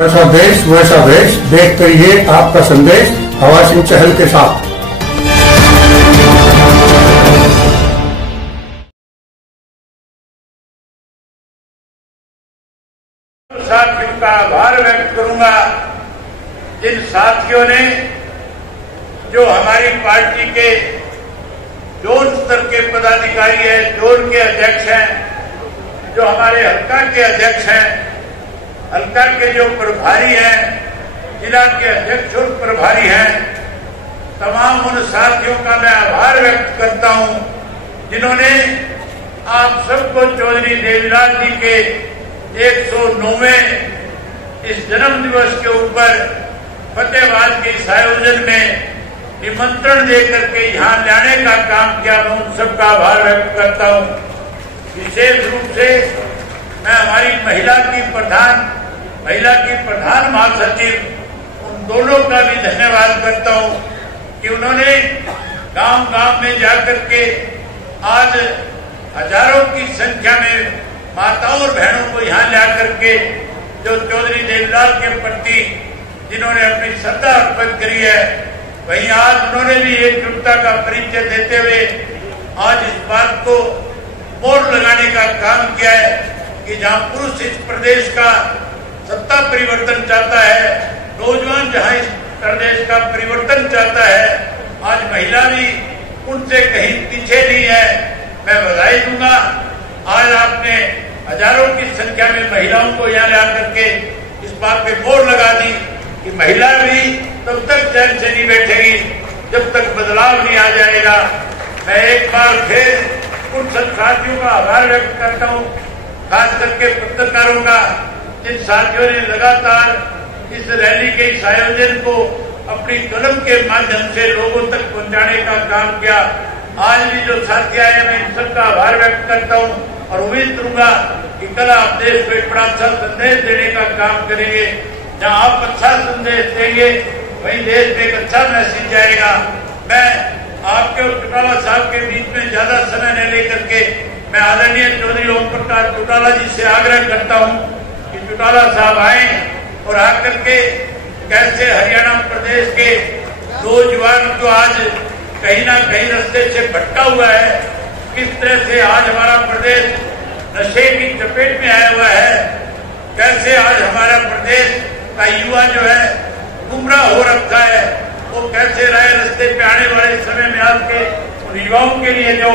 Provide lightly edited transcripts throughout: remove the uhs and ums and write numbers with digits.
जैसा देश वैसा भेष, देखते रहिए आपका संदेश हवा सिंह चहल के साथ। साथियों का आभार व्यक्त करूंगा, जिन साथियों ने जो हमारी पार्टी के जोन स्तर के पदाधिकारी हैं, जोन के अध्यक्ष हैं, जो हमारे हल्का के अध्यक्ष हैं, हल्का के जो प्रभारी हैं, जिला के अध्यक्ष और प्रभारी हैं, तमाम उन साथियों का मैं आभार व्यक्त करता हूं जिन्होंने आप सबको चौधरी देवीलाल जी के 109वें इस जन्म दिवस के ऊपर फतेहाबाद के इस आयोजन में निमंत्रण देकर के यहाँ लाने का काम किया। मैं उन सबका आभार व्यक्त करता हूँ। विशेष रूप से मैं हमारी महिला की प्रधान महासचिव उन दोनों का भी धन्यवाद करता हूँ कि उन्होंने गांव-गांव में जाकर के आज हजारों की संख्या में माताओं और बहनों को यहाँ ला करके जो चौधरी देवीलाल के प्रति जिन्होंने अपनी श्रद्धा अर्पित करी है, वहीं आज उन्होंने भी एकजुटता का परिचय देते हुए आज इस बात को मोड़ लगाने का काम किया है कि जहां पुरुष इस प्रदेश का सत्ता परिवर्तन चाहता है, नौजवान जहां इस प्रदेश का परिवर्तन चाहता है, आज महिला भी उनसे कहीं पीछे नहीं है। मैं बधाई दूंगा। आज आपने हजारों की संख्या में महिलाओं को यहाँ ला करके इस बात पे मोड़ लगा दी कि महिला भी तब तक चैन से नहीं बैठेगी जब तक बदलाव नहीं आ जाएगा। मैं एक बार फिर उन सब साथियों का आभार व्यक्त करता हूँ, खास करके पत्रकारों का, जिन साथियों ने लगातार इस रैली के इस आयोजन को अपनी कलम के माध्यम से लोगों तक पहुंचाने का काम किया। आज भी जो साथी आए, मैं इन सबका आभार व्यक्त करता हूँ और उम्मीद करूंगा कि कल आप देश को एक बड़ा अच्छा संदेश देने का काम करेंगे। जहाँ आप अच्छा संदेश देंगे वहीं देश में एक अच्छा मैसेज जाएगा। मैं आपके और चौटाला साहब के बीच में ज्यादा समय न लेकर के मैं आदरणीय चौधरी ओम प्रकाश चौटाला जी से आग्रह करता हूँ कि चौटाला साहब आए और आकर के कैसे हरियाणा प्रदेश के नौजवान जो आज कहीं ना कहीं रास्ते से भटका हुआ है, किस तरह से आज हमारा प्रदेश नशे की चपेट में आया हुआ है, कैसे आज हमारा प्रदेश का युवा जो है गुमराह हो रखा है, वो कैसे राय रास्ते पे आने वाले समय में आज के उन युवाओं के लिए जो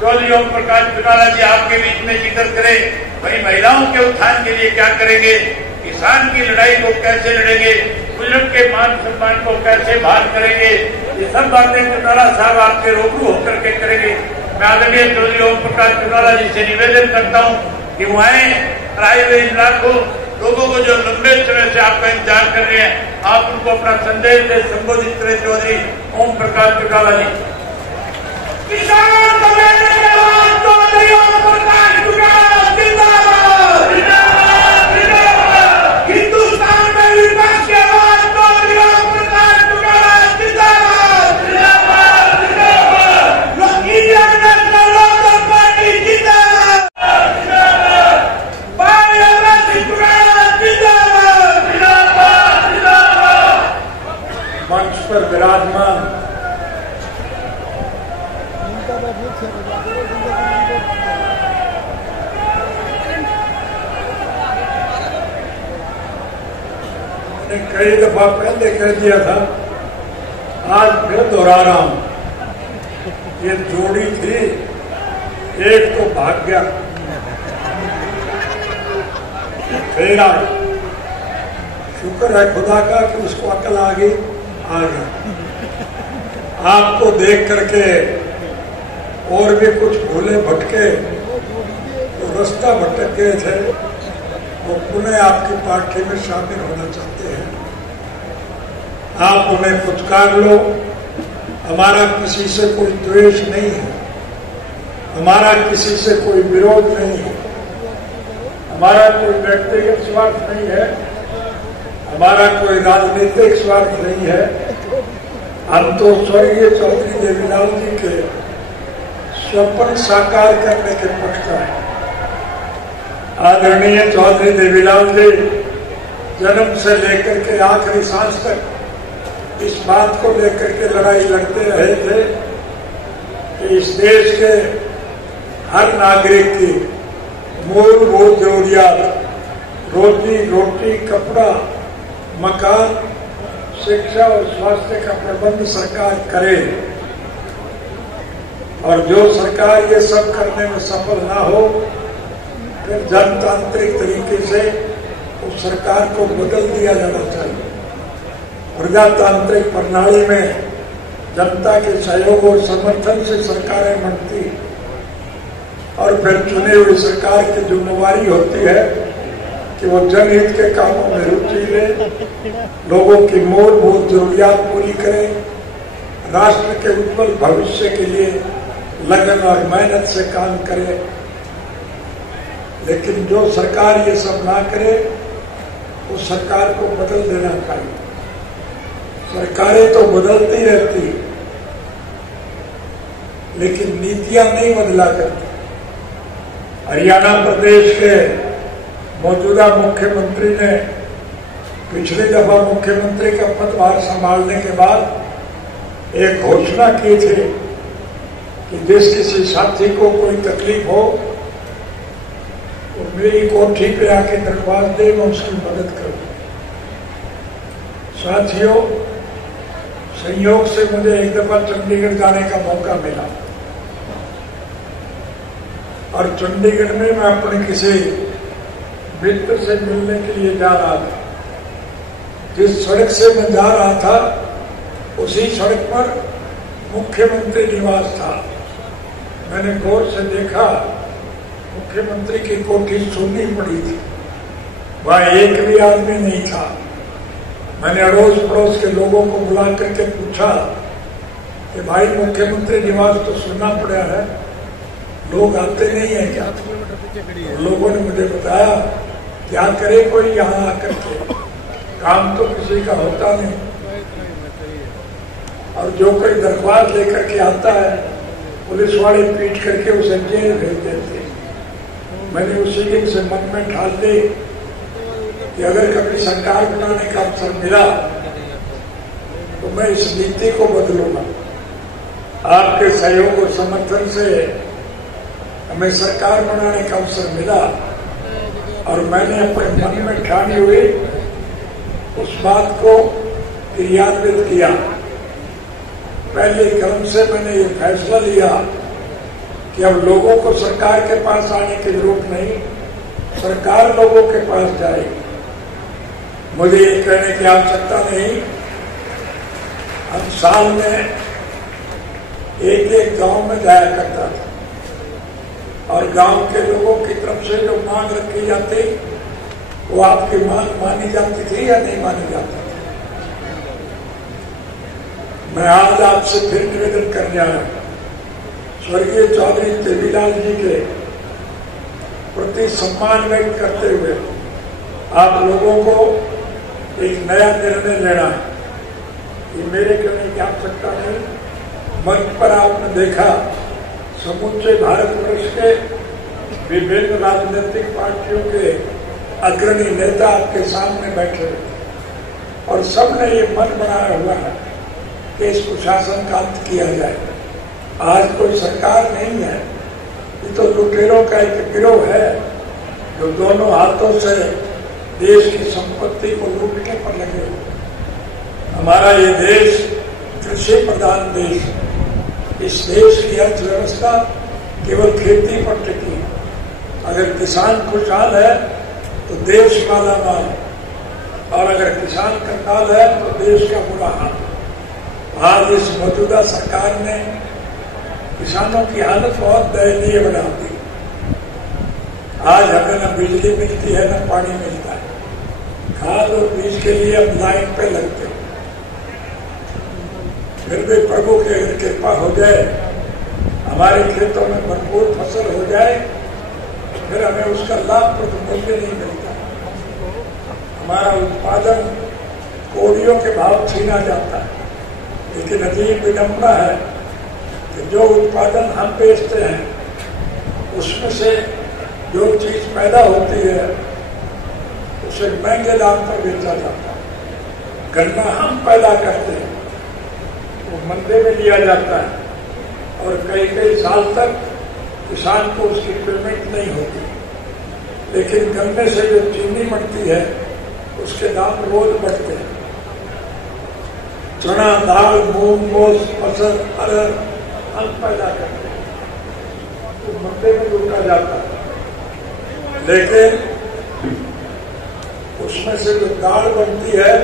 चौधरी ओम प्रकाश चौटाला जी आपके बीच में जिक्र करें, वही महिलाओं के उत्थान के लिए क्या करेंगे, किसान की लड़ाई को कैसे लड़ेंगे, बुजुर्ग के मान सम्मान को कैसे बहाल करेंगे, ये सब बातें चौटाला साहब आपके रूबरू होकर के करेंगे। मैं आदरणीय चौधरी ओम प्रकाश चौटाला जी से निवेदन करता हूँ कि वो आए, आए हुए इलाकों लोगों को जो लंबे समय से आपका इंतजार कर रहे हैं, आप उनको अपना संदेश से संबोधित करें। चौधरी ओम प्रकाश चौटाला जी। किसान चौधरी ओम प्रकाश चौटाला जिंदाबाद, हिंदुस्तान में विपक्ष के बाद चौधरी ओम प्रकाश चौटाला जिंदाबाद, इंडियन नेशनल लोकदल पार्टी जिंदाबाद, मंच पर विराजमान कई दफा पहले कह दिया था, आज फिर दोहरा रहा हूं, ये जोड़ी थी, एक तो भाग गया, फिर आज शुक्र है खुदा का कि उसको अकल आ गई, आ गया। आपको देख करके और भी कुछ भूले भटके तो रास्ता भटक गए थे, वो पुनः आपकी पार्टी में शामिल होना चाहते हैं। आप उन्हें पुचकार लो। हमारा किसी से कोई द्वेष नहीं है, हमारा किसी से कोई विरोध नहीं है, हमारा कोई व्यक्तिगत स्वार्थ नहीं है, हमारा कोई राजनीतिक स्वार्थ नहीं है। हम तो स्वर्गीय चौधरी देवीलाल जी के स्वप्न साकार करने के पक्षकार हैं। आदरणीय चौधरी देवीलाल जी जन्म से लेकर के आखिरी सांस तक इस बात को लेकर के लड़ाई लड़ते रहे थे कि इस देश के हर नागरिक की मूलभूत जरूरियात रोजी रोटी, कपड़ा, मकान, शिक्षा और स्वास्थ्य का प्रबंध सरकार करे। और जो सरकार ये सब करने में सफल ना हो, फिर जनतांत्रिक तरीके से उस सरकार को बदल दिया जाना चाहिए। प्रजातांत्रिक प्रणाली में जनता के सहयोग और समर्थन से सरकारें बनती और फिर चुनी हुई सरकार की जिम्मेवारी होती है कि वो जनहित के कामों में रुचि ले, लोगों की मूलभूत जरूरियात पूरी करे, राष्ट्र के उज्जवल भविष्य के लिए लगन और मेहनत से काम करे। लेकिन जो सरकार ये सब ना करे, उस सरकार को बदल देना चाहिए। सरकारें तो बदलती रहती, लेकिन नीतियां नहीं बदला करती। हरियाणा प्रदेश के मौजूदा मुख्यमंत्री ने पिछली दफा मुख्यमंत्री का पदभार संभालने के बाद एक घोषणा की थी कि जिस किसी साथी को कोई तकलीफ हो तो मेरी कोठी पे आके दरख्वास्त दे, मैं उसकी मदद करूं। साथियों, संयोग से मुझे एक दफा चंडीगढ़ जाने का मौका मिला और चंडीगढ़ में मैं अपने किसी मित्र से मिलने के लिए जा रहा था। जिस सड़क से मैं जा रहा था, उसी सड़क पर मुख्यमंत्री निवास था। मैंने गौर से देखा, मुख्यमंत्री की कोठी सुननी पड़ी थी, वहां एक भी आदमी नहीं था। मैंने अड़ोस पड़ोस के लोगों को बुला करके पूछा कि भाई मुख्यमंत्री निवास तो सुनना पड़ा है, लोग आते नहीं है क्या? लोगों ने मुझे बताया क्या करे कोई यहाँ आकर के, काम तो किसी का होता नहीं, और जो कोई दरख्वास्त लेकर के आता है पुलिस वाले पीट करके उसे जेल भेज देते। मैंने उसी दिन से मन में ठान ली कि अगर कभी सरकार बनाने का अवसर मिला तो मैं इस नीति को बदलूंगा। आपके सहयोग और समर्थन से हमें सरकार बनाने का अवसर मिला और मैंने अपने मन में ठानी हुई उस बात को क्रियान्वित किया। पहले क्रम से मैंने ये फैसला लिया कि अब लोगों को सरकार के पास आने की जरूरत नहीं, सरकार लोगों के पास जाएगी। मुझे ये कहने की आवश्यकता नहीं, हम साल में एक एक गांव में जाया करता था और गांव के लोगों की तरफ से जो मांग रखी जाती वो आपकी मांग मानी जाती थी या नहीं मानी जाती थी। मैं आज आपसे फिर निवेदन करने आया हूं, स्वर्गीय चौधरी देवीलाल जी के प्रति सम्मान व्यक्त करते हुए आप लोगों को एक नया निर्णय लेना है। ये मेरे कहने की आवश्यकता नहीं, मंच पर आपने देखा समूचे भारतवर्ष के विभिन्न राजनीतिक पार्टियों के अग्रणी नेता आपके सामने बैठे हुए और सबने ये मन बनाया हुआ है कि इस कुशासन का अंत किया जाए। आज कोई सरकार नहीं है, ये तो लुटेरों का एक गिरोह है जो दोनों हाथों से देश की संपत्ति को लूटने पर लगे हुए। हमारा ये देश कृषि प्रधान देश है। इस देश की अर्थव्यवस्था केवल खेती पर टिकी है। अगर किसान खुशहाल है तो देश मालामाल है, और अगर किसान कंगाल है तो देश का बुरा हाल। आज इस मौजूदा सरकार ने किसानों की हालत बहुत दयनीय बना दी। आज हमें न बिजली मिलती है न पानी मिलता है, खाद और बीज के लिए हम लाइन पे लगते हैं। फिर भी प्रभु की अगर कृपा हो जाए, हमारे खेतों में भरपूर फसल हो जाए, फिर हमें उसका लाभप्रद मूल्य नहीं मिलता। हमारा उत्पादन कोड़ियों के भाव छीना जाता है। लेकिन अजीब विडंबना है कि जो उत्पादन हम बेचते हैं उसमें से जो चीज पैदा होती है उसे महंगे दाम पर बेचा जाता है। गन्ना हम पैदा करते हैं, वो मंडी में लिया जाता है और कई कई साल तक किसान को उसकी पेमेंट नहीं होती। लेकिन गन्ने से जो चीनी बनती है उसके दाम रोज बढ़ते हैं। चना, दाल, मूंग, मोस, फसल, अरहर हम पैदा करते हैं, तो मंडी में लूटा जाता है। लेकिन उसमें से जो दाल बनती है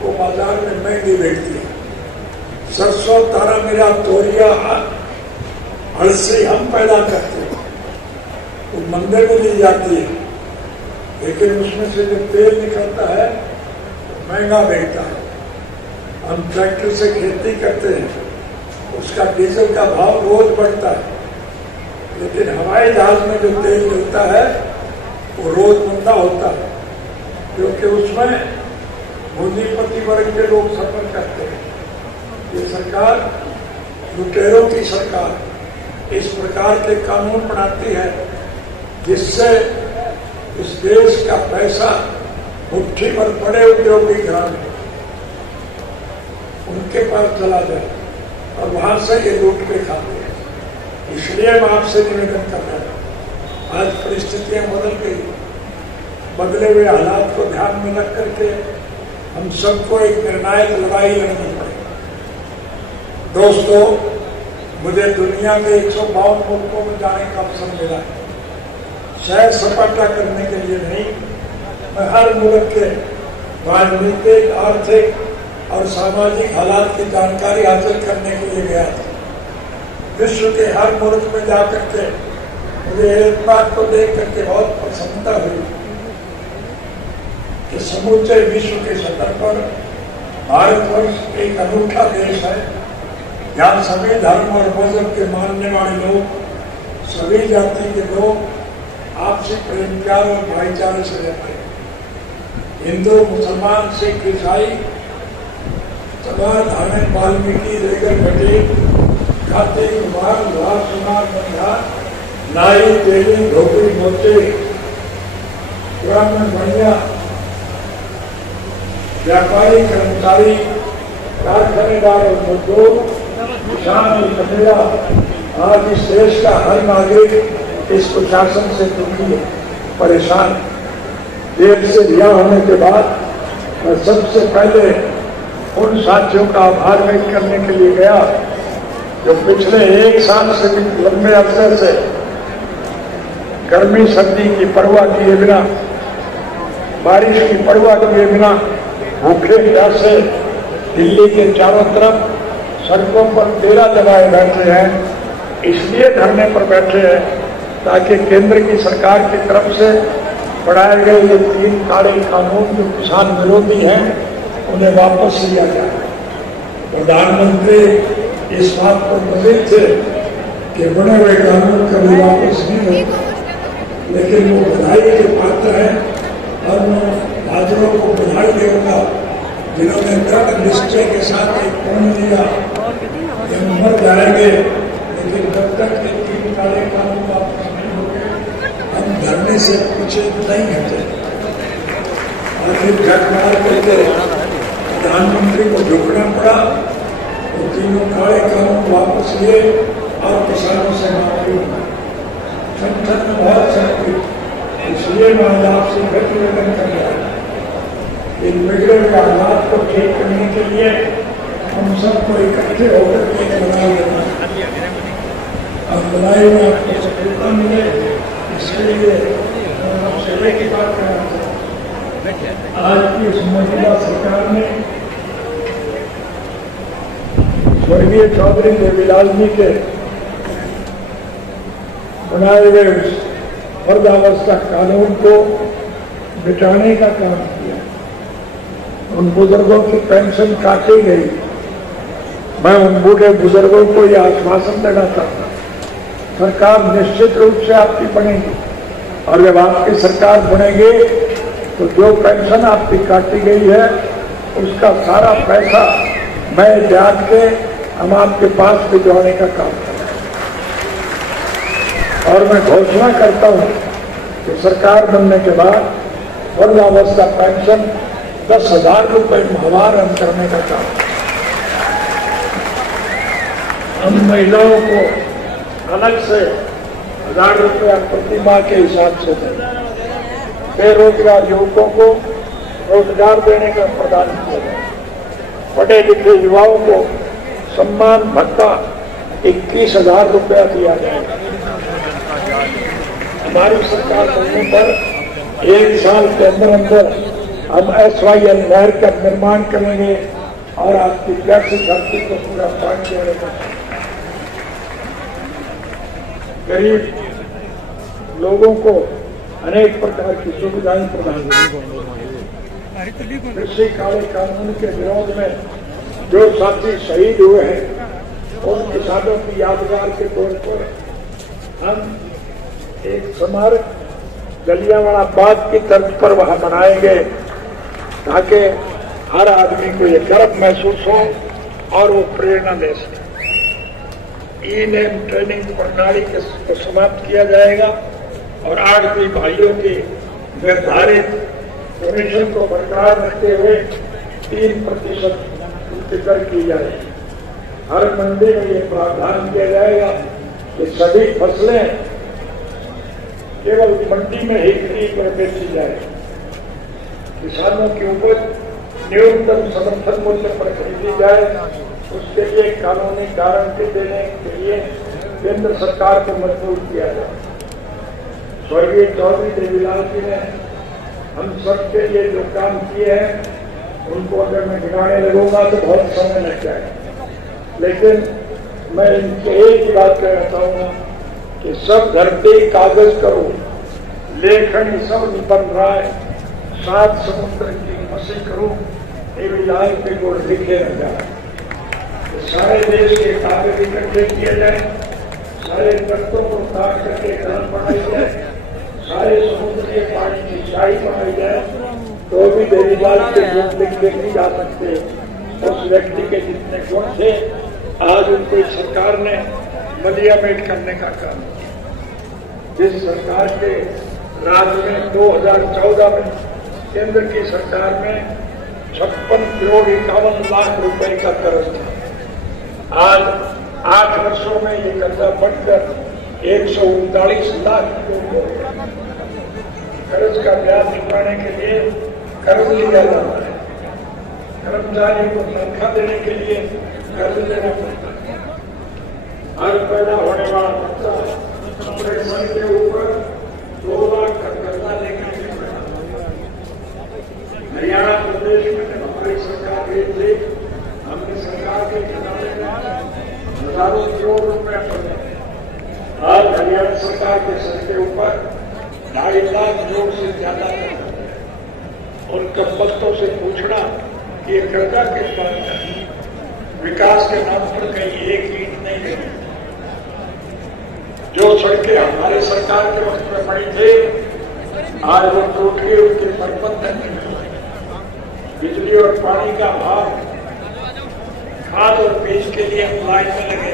वो बाजार में महंगी बिकती है। सरसों, तारा मीरा, तोरिया, अड़सी हम पैदा करते हैं, वो मंडी में ली जाती है। लेकिन उसमें से जो तेल निकलता है वो महंगा बिकता है। हम ट्रैक्टर से खेती करते हैं, उसका डीजल का भाव रोज बढ़ता है। लेकिन हवाई जहाज में जो तेल मिलता है वो रोज मंदा होता है, क्योंकि उसमें पूंजीपति वर्ग के लोग सफर करते हैं। ये सरकार लुटेरों की सरकार इस प्रकार के कानून बनाती है जिससे इस देश का पैसा मुट्ठी भर बड़े उद्योगी घराने उनके पास चला जाए और वहां से ये लूट के खाते हैं। इसलिए मैं आपसे निवेदन कर रहा हूं, आज परिस्थितियां बदल गई। बदले हुए हालात को ध्यान में रख करके हम सबको एक निर्णायक लड़ाई लड़नी पड़ेगी। दोस्तों, मुझे दुनिया के 152 मुल्कों में जाने का अवसर मिला है। शहर सपाटा करने के लिए नहीं, मैं हर मुल्क के राजनीतिक, आर्थिक और सामाजिक हालात की जानकारी हासिल करने के लिए गया था। विश्व के हर मुल्क में जाकर के मुझे एक बात को देख करके बहुत प्रसन्नता हुई कि समूचे विश्व के सतह पर भारतवर्ष एक अनूठा देश है, जहाँ सभी धर्म और मजहब के मानने वाले लोग, सभी जाति के लोग आपसी प्रेम, प्यार और भाईचारे से रहते हैं। हिंदू, मुसलमान, सिख, ईसाई, समाज, धार्मिक, वाल्मीकि, रेगर, पटेल, खाते, कुमार, लोहार, सुनार, बंधार, नाई, तेली, धोबी, मोचे, ब्राह्मण, बढ़िया, व्यापारी, कर्मचारी, कारखानेदार और मजदूर, किसान और कमेरा, आज इस देश का हर नागरिक इस प्रशासन से दुखी है, परेशान। देश से रिहा होने के बाद मैं सबसे पहले उन साथियों का आभार व्यक्त करने के लिए गया जो पिछले 1 साल से भी लंबे अरसे से गर्मी सर्दी की परवाह किए बिना, बारिश की परवाह किए बिना भूखे प्यासे दिल्ली के चारों तरफ सड़कों पर डेरा जमाए बैठे हैं। इसलिए धरने पर बैठे हैं ताकि केंद्र की सरकार की तरफ से बढ़ाए गए ये 3 काले कानून जो किसान विरोधी हैं उन्हें वापस लिया जाए। प्रधानमंत्री इस बात पर मजिद थे कि बने हुए कानून कभी वापस नहीं होगा, लेकिन वो बधाई के पात्र हैं और मैं हाजिरों को बधाई देगा जिन्होंने दृढ़ निश्चय के साथ एक पूर्ण लिया कि हम मर जाएंगे, लेकिन जब तक ये 3 काले कानून वापस नहीं होंगे हम धरने से पीछे नहीं हटे। और फिर झट मार करके प्रधानमंत्री को झुकना पड़ा, वो 3 काले कानून वापस लिए और किसानों से माफी संगठन में बहुत शक्ति। इसलिए मैं आपसे फिर निवेदन कर रहा हूँ, इन बिगड़े हुए हालात को ठीक करने के लिए हम सबको इकट्ठे होकर एक लड़ाई लड़ना और लड़ाई में आपको सफलता मिले, इसके लिए आपसे की बात करना चाहता। आज की इस मौजूदा सरकार ने स्वर्गीय चौधरी देवीलाल जी के बनाए हुए वृद्धावस्था कानून को मिटाने का काम किया। उन बुजुर्गों की पेंशन काटी गई। मैं उन बूढ़े बुजुर्गों को यह आश्वासन देना चाहता हूं, सरकार निश्चित रूप से आपकी बनेगी और जब आपकी सरकार बनेगी तो जो पेंशन आपकी काटी गई है उसका सारा पैसा मैं ब्याज के हम आपके पास भिजवाने का काम करें। और मैं घोषणा करता हूं कि सरकार बनने के बाद वृद्धावस्था पेंशन 10,000 रुपए माहवार हम करने का काम। हम महिलाओं को अलग से 1,000 रुपया प्रति माह के हिसाब से दें। बेरोजगार युवकों को रोजगार देने का प्रदान किया जाए। पढ़े लिखे युवाओं को सम्मान भत्ता 21,000 रुपया दिया जाएगा। हमारी सरकार बनने पर 1 साल के अंदर अंदर हम SYL नहर का निर्माण करेंगे और आपकी प्यासी धरती को पूरा पानी देने का। गरीब लोगों को अनेक प्रकार की सुविधाएं प्रदान करेंगे। कृषि काले कानून के विरोध में जो साथी शहीद हुए हैं उन किसानों की यादगार के तौर पर हम एक स्मारक जलियांवाला बाग की तर्ज पर वहां बनाएंगे ताकि हर आदमी को ये गर्व महसूस हो और वो प्रेरणा ले सके। ई-नेम ट्रेनिंग प्रणाली को समाप्त किया जाएगा और आड़ती भाइयों की निर्धारित कमीशन को बरकरार रखते हुए 3% वृद्धि दर की जाएगी। हर मंडी में ये प्रावधान किया जाएगा कि सभी फसलें केवल मंडी में ही खरीद कर बेची जाए। किसानों की उपज न्यूनतम समर्थन मूल्य पर खरीदी जाए, उसके लिए कानूनी गारंटी देने के लिए केंद्र सरकार को मजबूर किया जाए। स्वर्गीय चौधरी देवीलाल जी ने हम सबके लिए जो काम किए हैं उनको अगर मैं गिनाने लगूंगा तो बहुत समय लग जाएगा, लेकिन मैं इनके एक ही बात कहना चाहूंगा कि सब धरती कागज करो, लेखन सब निपन राय, 7 समुद्र की मसी करो, देवीलाल के गुण लिखे न जाए। सारे देश के कागज इकट्ठे किए जाए, सारे तत्वों को काट करके कलम बनाई जाए, सारे समुद्र के पानी की चाय बनाई जाए, तो भी देवीलाल के गुण लिखे नहीं जा सकते। उस व्यक्ति के जितने गुण थे आज उनको इस सरकार ने मलियामेट करने का काम किया। जिस सरकार के राज में 2014 में केंद्र की सरकार में 56 करोड़ 51 लाख रुपए का कर्ज था, आज 8 वर्षों में ये कर्जा बढ़कर 139 लाख करोड़। कर्ज का ब्याज चुकाने के लिए कर्ज लिया जाता है, कर्मचारियों को तनख्वाह देने के लिए कर्ज लेना पड़ता है। हर पैदा होने वाला बच्चा अपने सर के ऊपर 2 लाख का कर्जा लेकर हरियाणा प्रदेश में हमारी सरकार गई थी, हमने सरकार के खजाने में हजारों करोड़ रुपए पड़े। आज हरियाणा सरकार के सर के ऊपर 2.5 लाख करोड़ से ज्यादा कर्जा है। उन कंपनियों से पूछना कि ये कर्जा किस बात का है? विकास के नाम पर कहीं एक ईंट नहीं है। जो सड़कें हमारे सरकार के वक्त में पड़ी थी आज वो टूट गई, उनके प्रबंधन नहीं। बिजली और पानी का भाव, खाद और बीज के लिए हम लाइन में लगे,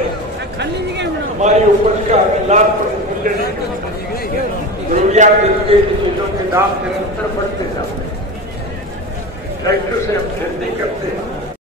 हमारी उपज का हमें लाभ पर मूल्य नहीं। जरूरियात की चीजों के दाम निरंतर बढ़ते जाते हैं। ट्रैक्टर से हम खेती करते हैं,